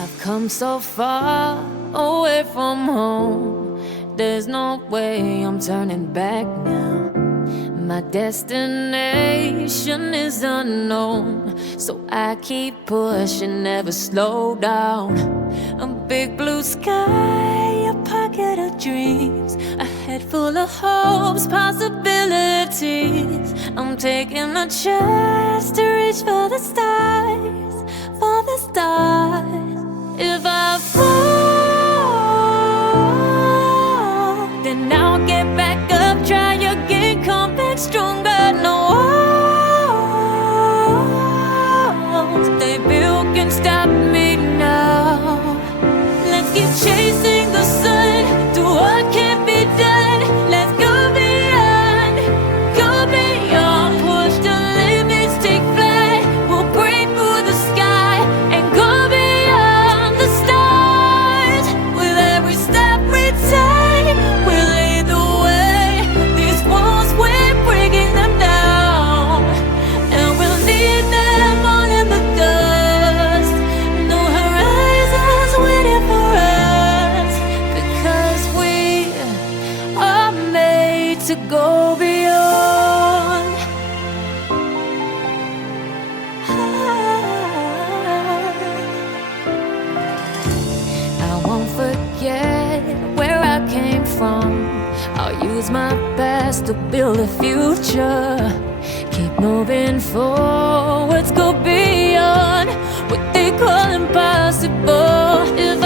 I've come so far away from home. There's no way I'm turning back now. My destination is unknown, so I keep pushing, never slow down. A big blue sky, a pocket of dreams, a head full of hopes, possibilities. I'm taking a chance to reach for the stars, for the stars. If I fall, then I'll get back up, try again, come back stronger. No walls they built can stop me now. Let's keep chasing the sun, do what can't be done. Let's go beyond, push the limits, take flight. We'll break through the sky and go beyond the stars. With every step we take, we'll lead the way. These walls, we're breaking them down, and we'll leave them all in the dust. No horizons waiting for us, because we are made to go beyond. I won't forget where I came from. I'll use my best to build a future. Keep moving forwards, go beyond what they call impossible. If